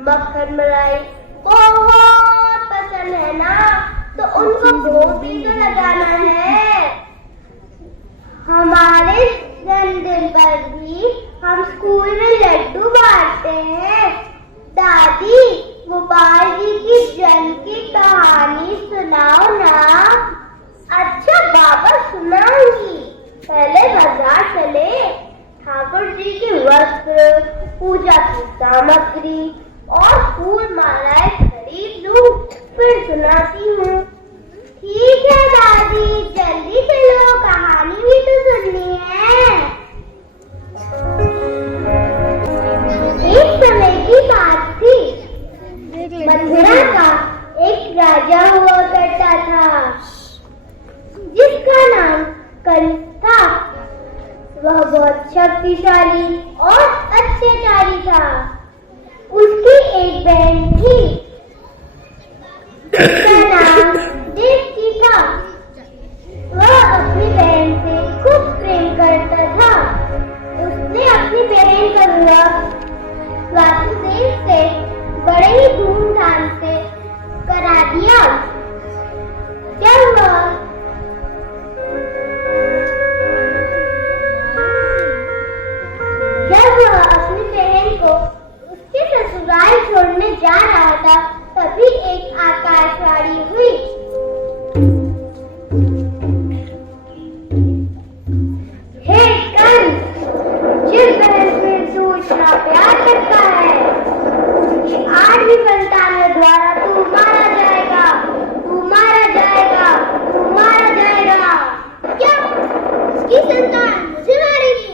मक्खन मलाई बहुत पसंद है ना, तो उनको भोग भी तो लगाना है। हमारे जन्मदिन पर भी हम स्कूल में लड्डू बांटते हैं। दादी, गोपाल जी की जन्म की कहानी सुनाओ ना। अच्छा बाबा, सुनाऊंगी। पहले बाजार चले, ठाकुर जी के वस्त्र, पूजा की सामग्री और फूल मालाएं खरीद लूं, फिर सुनाती हूँ। ठीक है दादी, जल्दी चलो, कहानी भी तो सुननी है। एक समय की बात थी, मथुरा का एक राजा हुआ करता था जिसका नाम कंस था। वह बहुत शक्तिशाली और अत्याचारी था। उसकी एक बहन थी, उसका नाम देवकी था। वह अपनी बहन से खूब प्रेम करता था। उसने अपनी बहन का विवाह वासुदेव से बड़े ही धूमधाम से करा दिया। जब वह अपनी बहन को उसके ससुराल छोड़ने जा रहा था, तभी एक आकाशवाणी हुई। हे कंस, जिस बहन से तू इतना प्यार करता है, उसकी 8वीं संतान द्वारा तू मारा जाएगा, तू मारा जाएगा, तू मारा जाएगा। क्या? उसकी संतान मुझे मारेगी?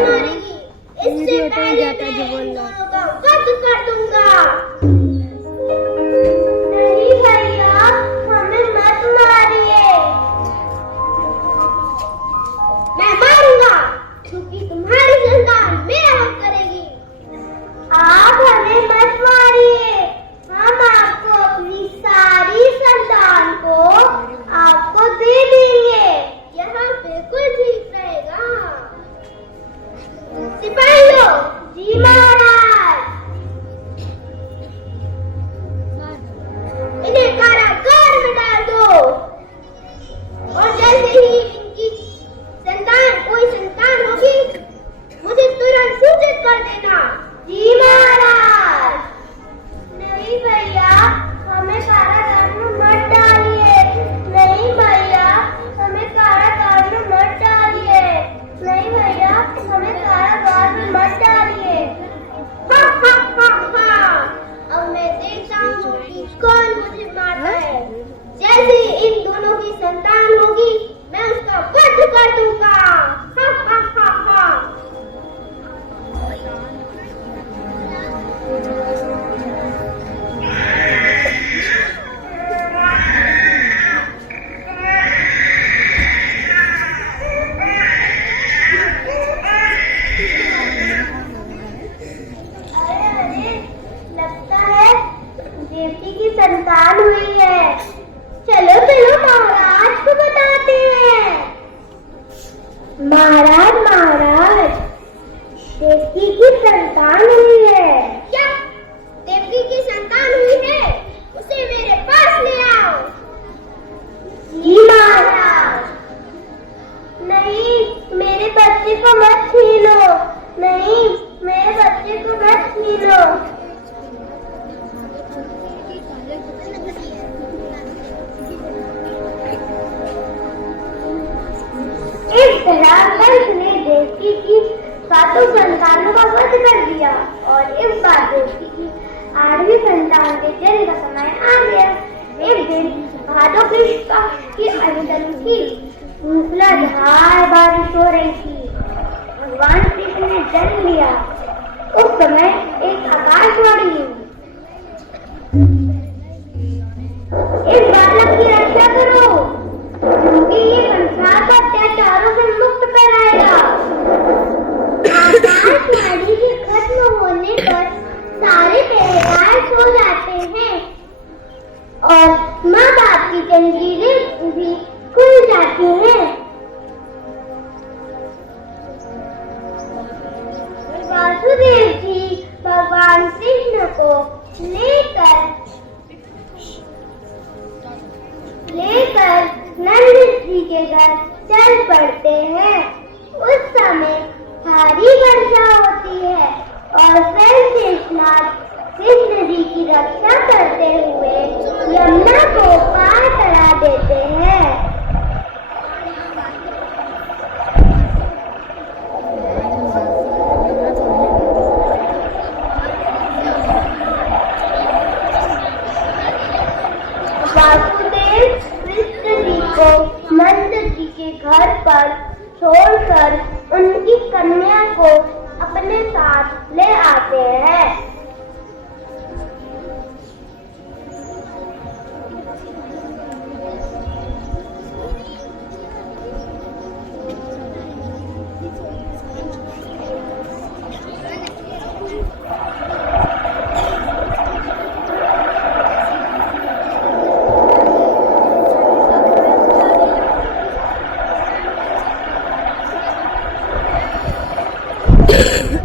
मारेगी? इससे पहले कत्ल कर दूंगा। नहीं भैया, हमें मत मारिए। मैं मारूंगा क्योंकि तुम्हारी संतान मेरा हक करेगी। आप हमें मत मारिए, हम आपको अपनी सारी संतान को आपको दे देंगे। यह बिल्कुल ठीक रहेगा। सिपाहियों, जी महाराज, इन्हें कारागार में डाल दो और जल्द ही इनकी कोई संतान होगी, मुझे तुरंत सूचित कर देना। जी महाराज। नहीं भैया, हमें कारागार में मत डालिए। नहीं भैया, हमें कारागार में मत डालिए। नहीं भैया, हमें कारागार में मत डालिए। हा हा हा हा, अब मैं देखता हूँ कि कौन मुझे मारता है। जैसे इन दोनों की संतान होगी, मैं उसका वध कर दूंगा। हा हा हा हा। संतान हुई है। चलो चलो महाराज को बताते हैं। महाराज महाराज, देवकी की संतान हुई है। क्या? देवकी की संतान हुई है? उसे मेरे पास ले आओ। जी महाराज। नहीं, मेरे बच्चे को मत छीनो। नहीं, मेरे बच्चे को मत छीनो। इस तरह कंस ने तो संतानों का वध कर दिया और इस बार देवकी की 8वीं संतान के जन्म का समय आ गया। एक दिन भादो कृष्ण की अंजन थी, मूसलाधार बारिश हो रही थी। भगवान कृष्ण ने जन्म लिया। उस समय एक आकाशवाणी हुई, इस बालक की रक्षा करो क्योंकि ये संसार का अत्याचारों से मुक्त कराएगा। आकाशवाणी के खत्म होने पर सारे पहरेदार सो जाते हैं और माँ बाप की जंजीरें भी खुल जाती हैं। वासुदेव जी भगवान कृष्ण को लेकर नंद जी के घर चल पड़ते हैं। उस समय भारी वर्षा होती है और फिर शेषनाग कृष्ण जी की रक्षा करते हुए यमुना को पार करा देते हैं। वासुदेव कृष्ण जी को नंद जी के घर पर छोड़कर उनकी कन्या को अपने साथ ले आते हैं।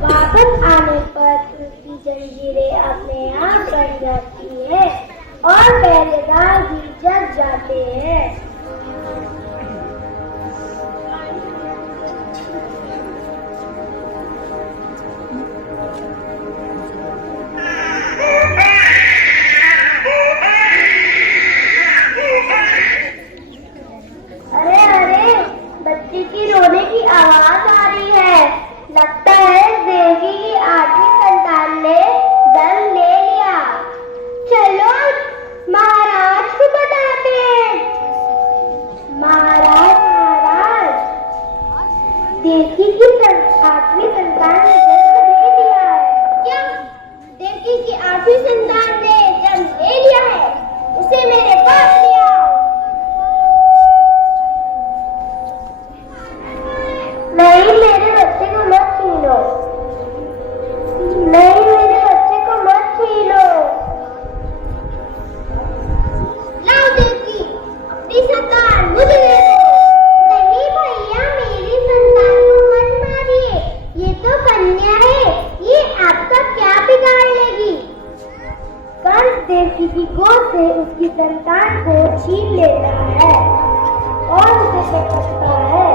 वापस आने पर उसकी जंजीरें अपने आप बन जाती है और पहरेदार भी जग जाते हैं। अरे अरे, बच्चे की रोने की आवाज आ रही है। लगता है देवी की 8वीं संतान ने जन्म ले लिया। चलो महाराज को बताते हैं। महाराज, देवी की 8वीं संतान ने जन्म ले लिया है। क्या देवी की 8वीं संतान ने जन्म ले लिया है? उसे मेरे पास ले आओ। नहीं, मेरे बच्चे को मत छीनो। नहीं, मेरे बच्चे को मत छीनो। लाओ देवी, अपनी संतान मुझे दे दो। नहीं भैया, मेरी संतान को मत मारिए। ये तो कन्या है, ये आपका क्या बिगाड़ लेगी। कंस देवी की गोद से उसकी संतान को छीन लेता है और उसे पकड़ता है।